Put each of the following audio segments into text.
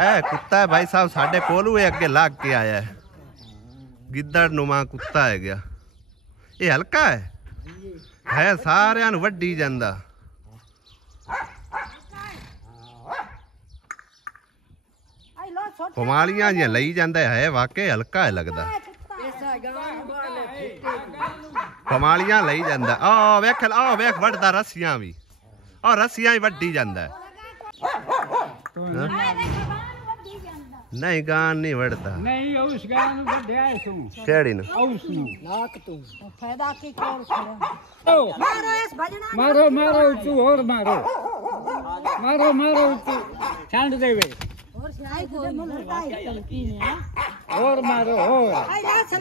ए कुत्ता है भाई साहब साढ़े कोलू अगे लग के आया है। गिद्दड़ नुमा कुत्ता है गया। ये हल्का है सारिਆਂ ਨੂੰ ਵੱਢੀ ਜਾਂਦਾ। पमालियां जियां लई जांदा है वाकई हल्का है लगदा। पमालियां लई जांदा। आ वेख वड्डदा रस्सियां भी और रस्सियां ही वड्डी जांदा है। नहीं गान नहीं वड़ता नहीं उस गान वड्या तू केड़ी न उस नु नाक तू फायदा की कर खड़ा मारो इस भजना मारो मारो तू और मारो मारो मारो तू छांड देवे और सिलाई को मुलता है तलकी ने और मारो और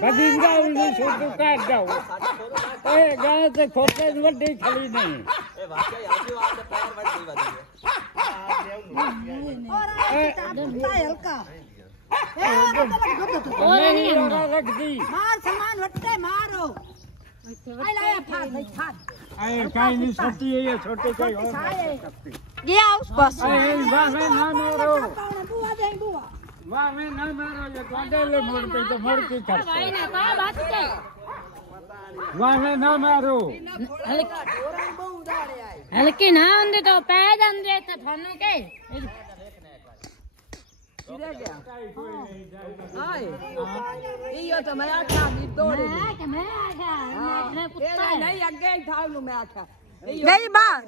बदिंगा उन्हें छोटू काट जाओ ए गाय से खोटे वड्डी खड़ी नहीं ए वाकई आजू आज पैर वड्डी वदी और हल्का रख दी मार सामान वट्टे मारो आई लाया फाड़ आई काई नहीं छोटी है ये छोटे कोई और गया उस पास आई वाह में ना मारो बुआ दे बुआ वाह में ना मारो ये कांडे ले मोड़ पे तो मोड़ के कर भाई ना का बात है वाह में ना मारो हल्की ना होंदे तो पै जांदे ते थानू के ये तो मैं आखा दी दौड़े मैं आखा मैं कुत्ता नहीं अगे था नु मैं आखा गई बात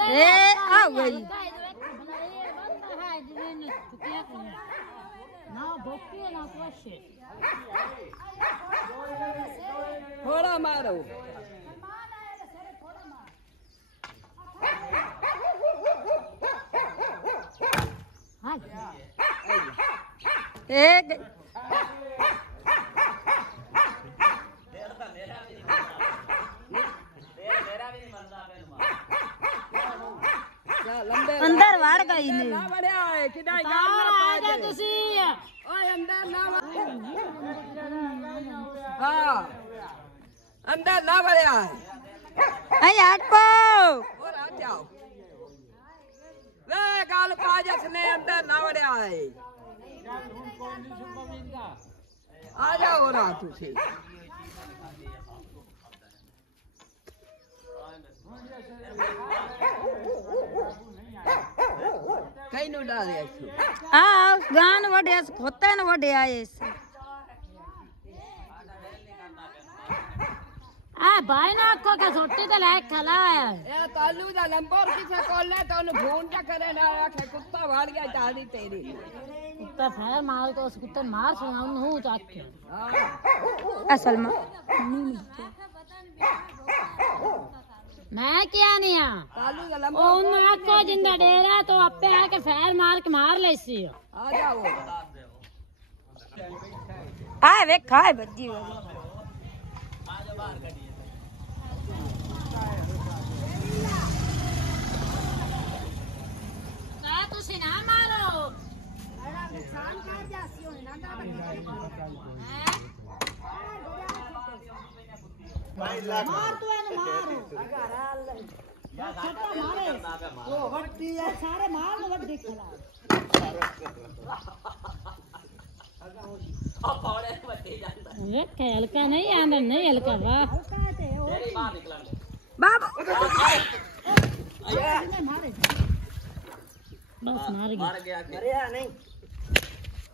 ए आ गई ना भोके ना कुछ थोड़ा मारो एक अंदर वाड़ गई ने ना बढ़िया है किडाई गाल ना पा जा तुसी ओए अंदर ना हां अंदर ना बढ़िया है आई हटो और आ जाओ वे गाल पा जसने अंदर ना बढ़िया है आ जाओ रा तुसी कहीं नु डाले आ गान वडे खोते न वडे आए आ भाई ना को के छोटी तो लायक खला है ए तालू दा नंबर किसे कॉल ले तो उन फोन का करे ना आखे कुत्ता भाड़ गया दादी तेरी कुत्ता फैर मार तो उस कुत्ते मार सुनाऊ न हूं जाके असल में मैं क्या नहीं आ तालू दा नंबर ओ उन आको जिंदा डेरा तो अपे आके फैर मार के मार लेसी आ जाओ आ वे खाए बद्दी वाली तुसी ना मारो नुकसान कर जासी हो ना मार तू ने मारो छोटा मारे वो वट्टी है सारे मार न वड्डी खला अब पौड़े वट्टी जाता है के हल्का नहीं आंदर नहीं हल्का वाह हल्का है तेरी बाहर निकला बाबू मारे बस मार गया अरे नहीं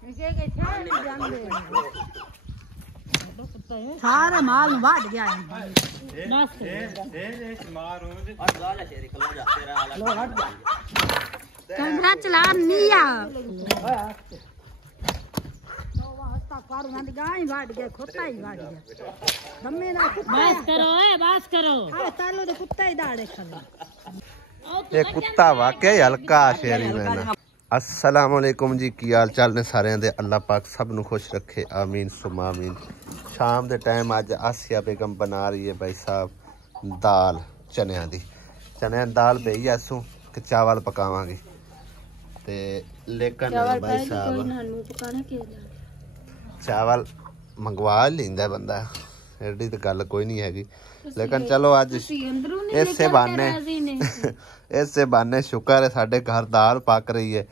इनके के छान नहीं जानते सारे माल वाट गया है बस ए मारो और जा शेरी खला जा तेरा वाला लो हट जा कैमरा चला निया तो हस्ता पारू ना गाय वाट गया खोता ही वाट गया गम्मे ना बस करो अरे तालो तो कुत्ता ही दाड़े खला ये कुत्ता वाकई हल्का शेरी मैंने। अस्सलाम वालेकुम जी की हाल चाल ने सारे दे अल्लाह पाक सब नु खुश रखे आमीन सुमा आमीन। शाम दे टाइम अज आसिया बेगम बना रही है भाई साहब दाल चनिया दी दाल पई असू कि चावल पकावांगे ते लेकिन भाई साहब चावल मंगवा लेंदा बंदा एडी तो गल कोई नहीं हैगी लेकिन चलो अज इसे बहाने शुक्र है साडे घर दाल पक रही है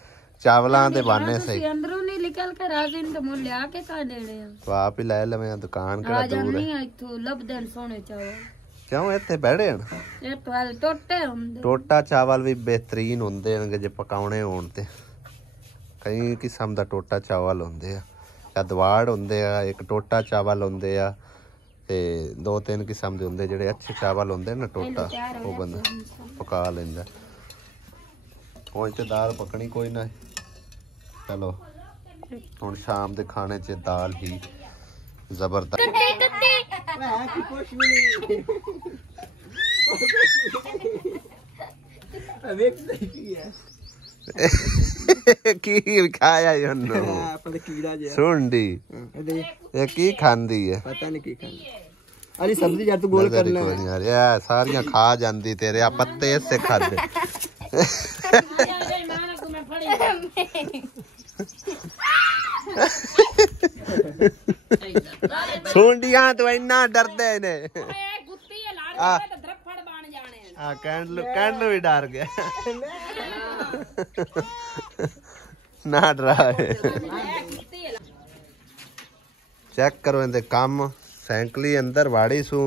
ਚਾਵਲਾਂ ਦੇ ਬਾਨੇ ਸਹੀ ਅੰਦਰੋਂ ਨਹੀਂ ਨਿਕਲ ਕੇ ਰਾਜ਼ਿਨ ਤੇ ਮੁੱਲ ਲਿਆ ਕੇ ਕਾ ਦੇਣੇ ਆ ਤੂੰ ਆਪ ਹੀ ਲੈ ਲਵੇਂ ਦੁਕਾਨ ਕਿਹੜਾ ਦੂਰ ਹੈ ਨਹੀਂ ਇੱਥੋਂ ਲੱਭਦੇ ਨੇ ਸੋਹਣੇ ਚਾਵਲ ਕਿਉਂ ਇੱਥੇ ਬਹਿੜੇ ਹਨ ਇਹ ਤਾਂ ਟੋਟੇ ਹੁੰਦੇ ਟੋਟਾ ਚਾਵਲ ਵੀ ਬਿਹਤਰੀਨ ਹੁੰਦੇ ਨੇ ਜੇ ਪਕਾਉਣੇ ਹੋਣ ਤੇ ਕਈ ਕਿਸਮ ਦਾ ਟੋਟਾ ਚਾਵਲ ਹੁੰਦੇ ਆ ਜਾਂ ਦਵਾੜ ਹੁੰਦੇ ਆ ਇੱਕ ਟੋਟਾ ਚਾਵਲ ਹੁੰਦੇ ਆ ਤੇ 2-3 ਕਿਸਮ ਦੇ ਹੁੰਦੇ ਜਿਹੜੇ ਅੱਛੇ ਚਾਵਲ ਹੁੰਦੇ ਨਾ ਟੋਟਾ ਉਹ ਬੰਦਾ ਪਕਾ ਲੈਂਦਾ ਹੁਣ ਤੇ ਦਾਲ ਪਕਣੀ ਕੋਈ ਨਾ ਚਲੋ ਹੁਣ ਸ਼ਾਮ ਦੇ ਖਾਣੇ 'ਚ ਦਾਲ ਹੀ ਜ਼ਬਰਦਸਤ ਕੀ ਖਾਇਆ ਇਹਨੂੰ ਸੁਣਦੀ ਇਹ ਕੀ ਖਾਂਦੀ ਹੈ ਪਤਾ ਨਹੀਂ ਕੀ ਖਾਂਦੀ ਅਰੇ ਸਬਜ਼ੀ ਜਾਂ ਤੂੰ ਗੋਲ ਕਰਨਾ ਕੋਈ ਨਹੀਂ ਯਾਰ ਇਹ ਸਾਰੀਆਂ ਖਾ ਜਾਂਦੀ ਤੇਰੇ ਆ ਪੱਤੇ ਇਸੇ ਖਾਦੇ ਸੁਣਦੀਆਂ ਤੂੰ ਇੰਨਾ ਡਰਦੇ ਨੇ ਆ कैंडल भी डर गया ना डरा चेक करो इनके काम सैंकली अंदर वाड़ी सू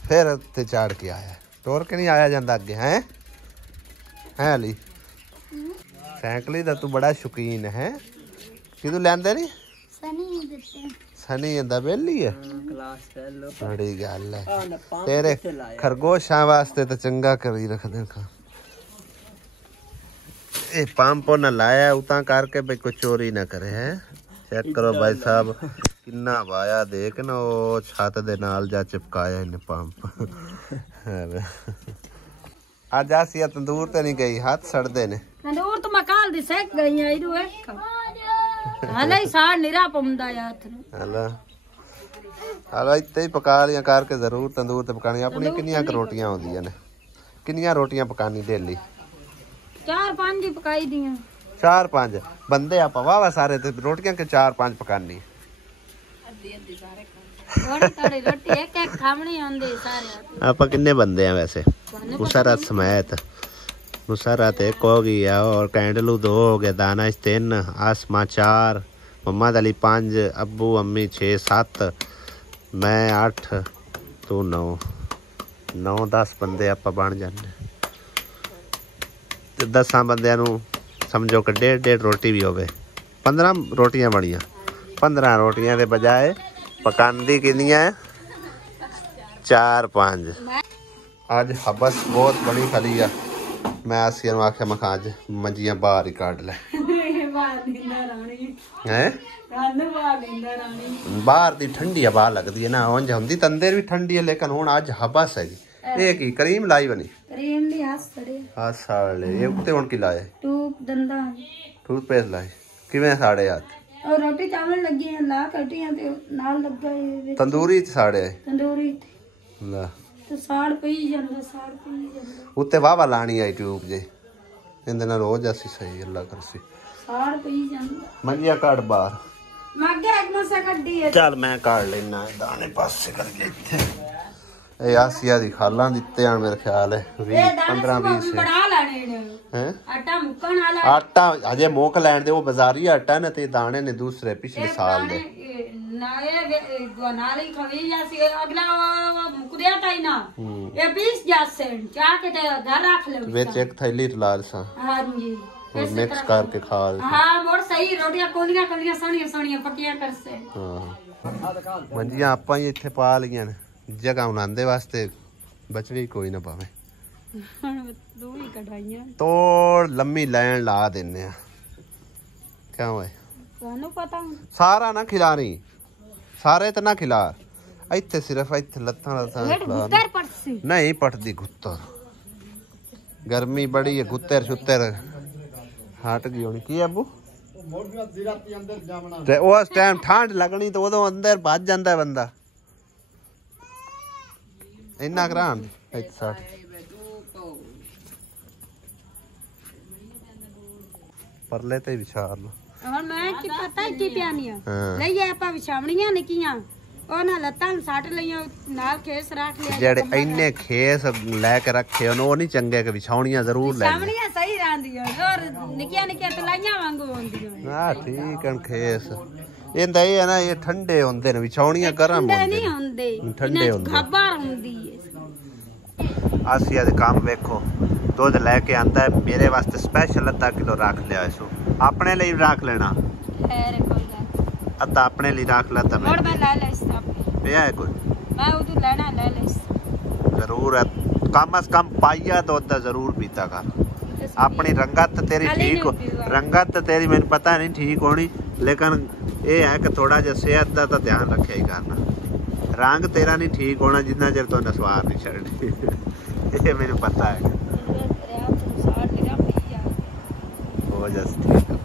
फिर ते चाड़ के आया टोर के नहीं आया जाता अगे है अली सैंकली दा तू बड़ा शौकीन है कि तू लेंदे नहीं सनी इंदा बेली है बड़ी गल है तेरे खरगोशा वास्ते तो चंगा करी रख दे ए पंप न लाया उता करके भाई कोई चोरी ना करे है चेक करो भाई साहब किन्ना वाया देख ना वो छत दे नाल जा चिपकाया इन्हें पंप आज आसिया तंदूर ते नहीं गई हाथ सड़दे ने तंदूर तो मैं काल दी सेक गई है इदू एक हाले साड़ निरा पमदा यार हला हला इत्ते ही पका लिया करके जरूर तंदूर ते पकानी अपनी किन्नियां रोटियां होंदियां ने किन्नियां रोटियां पकानी डेली 4-5 ही पकाई दियां 4-5 बंदे आप वावा सारे ते रोटियां के 4-5 पकानी थोड़ी रोटी एक खावनी आंदे सारे आप किन्ने बंदे हैं वैसे मुसरा समेत मुसरा ते एक हो गया और कैंडलू 2 हो गए दानिश 3 आसमा 4 मम्मा अली 5 अब्बू अम्मी 6-7 मैं 8 तू 9-10 बंदे आप बन जाने 10 बंदियां नू समझो कि 1.5 रोटी भी होवे 15 रोटियां बनिया 15 रोटियां के बजाय पकांदी किन्नियां 4-5 अज हबस बहुत बड़ी खली है मैं आसिया नू आख्या मखा अज मंजियां बाहर ही काट ले बाहर दी ठंडी हवा लगती है ना उंज हुंदी तंदर भी ठंडी है लेकिन हुण अज हबस है जी ये की करीम लाई बनी करीम दी हस साड़े ये उत्ते हुण की लाए टूप दंदा टूथपेस्ट लाए किवें साड़े हाथ और रोटी चावल लगी है ला कटियां ते नाल लगा है तंदूरी च साड़े तंदूरी ला तो साड़ पई ਜਾਂਦਾ उत्ते वावा लानी आई ट्यूब जे इंदे नाल रोज ऐसी सही अल्लाह करसी साड़ पई ਜਾਂਦਾ मंजिया काट बाहर मग्गे एक मसा कड्डी है चल मैं काट लेना दाने पासे करके इत्थे ए आसिया दी खालां दित्ते हन मेरे ख्याल है 20-15-20 बड़ा लाने ने हैं आटा मुक्कण वाला आटा अजे मोक लैन दे वो बाजारी आटा ने ते दाने ने दूसरे पिछले साल दे नाले नाली खवी जासी अगला मुकरिया ताई ना ये 20 जासे जाके ते घर रख ले विच एक थैली लाल सा हां जी और मिक्स करके खा हां मोर सही रोटियां कोलियां कोलियां सोनियां पकियां कर से हां मंजियां आपा ही इत्थे पा लियां ने जगह उनांदे वास्ते बचड़ी कोई ना पावे दो ही कढ़ाइयां तोड़ लम्मी लाइन ला देने क्या हुआ ਤੁਹਾਨੂੰ ਪਤਾ सारा ना खिलारी सारे तो ना खिला इत्थे सिर्फ इत्थे लत्तां गुत्तर पड़सी नहीं पटदी गुत्तर गर्मी बड़ी है गुत्तर शुत्तर हट गई होनी की अबू ते उस टाइम ठंड लगनी तो उदों अंदर भज जांदा बंदा इन्ना करान इत्थे परले ते विचार लो और मैं की पता है की प्यानिया ले ये आपा विछावणियां निकियां ਉਹਨਾਂ ਲੱਤਾਂ ਨੂੰ ਸੱਟ ਲਈਆਂ ਨਾਲ ਖੇਸ ਰੱਖ ਲਿਆ ਜਿਹੜੇ ਇੰਨੇ ਖੇਸ ਲੈ ਕੇ ਰੱਖੇ ਉਹਨੂੰ ਉਹ ਨਹੀਂ ਚੰਗੇ ਕਿ ਵਿਛਾਉਣੀਆਂ ਜ਼ਰੂਰ ਲੈ ਸਾਹਮਣੀਆਂ ਸਹੀ ਰਹਿੰਦੀਆਂ ਔਰ ਨਿੱਕੀਆਂ ਨਿੱਕੀਆਂ ਤਲਾਈਆਂ ਵਾਂਗੂ ਹੁੰਦੀਆਂ ਹਾਂ ਠੀਕ ਹਨ ਖੇਸ ਇਹਦਾ ਇਹ ਹੈ ਨਾ ਇਹ ਠੰਡੇ ਹੁੰਦੇ ਨੇ ਵਿਛਾਉਣੀਆਂ ਗਰਮ ਨਹੀਂ ਹੁੰਦੇ ਹੁੰਦੇ ਠੰਡੇ ਹੁੰਦੇ ਖਬਰ ਹੁੰਦੀ ਹੈ ਆਸੀਆ ਦੇ ਕੰਮ ਵੇਖੋ ਦੁੱਧ ਲੈ ਕੇ ਆਂਦਾ ਮੇਰੇ ਵਾਸਤੇ ਸਪੈਸ਼ਲ ਅੱਧਾ ਕਿਲੋ ਰੱਖ ਲਿਆ ਇਸੋ ਆਪਣੇ ਲਈ ਰੱਖ ਲੈਣਾ ਖੈਰ ਕੋਈ ਗੱਲ ਅੱਧਾ ਆਪਣੇ ਲਈ ਰੱਖ ਲੈ ਤਾਂ ਮੋੜ ਮੈਂ ਲੈ ਲੈ ਇਸ ਪਿਆ ਹੈ ਕੋਈ ਮੈਂ ਉਹ ਤੂੰ ਲੈਣਾ ਲੈ ਲੈ ਜ਼ਰੂਰ ਹੈ ਕਮ ਅਸ ਕਮ ਪਾਈਆ ਦੁੱਧ ਜ਼ਰੂਰ ਪੀਤਾ ਕਰ अपनी रंगत तेरी ठीक हो रंगत तेरी मैंने पता नहीं ठीक होनी लेकिन ये है कि थोड़ा जा सेहत का तो ध्यान रखे ही करना रंग तेरा नहीं ठीक होना जितना चर तो नसवार नहीं छड़नी ये मैंने पता है हो जस ठीक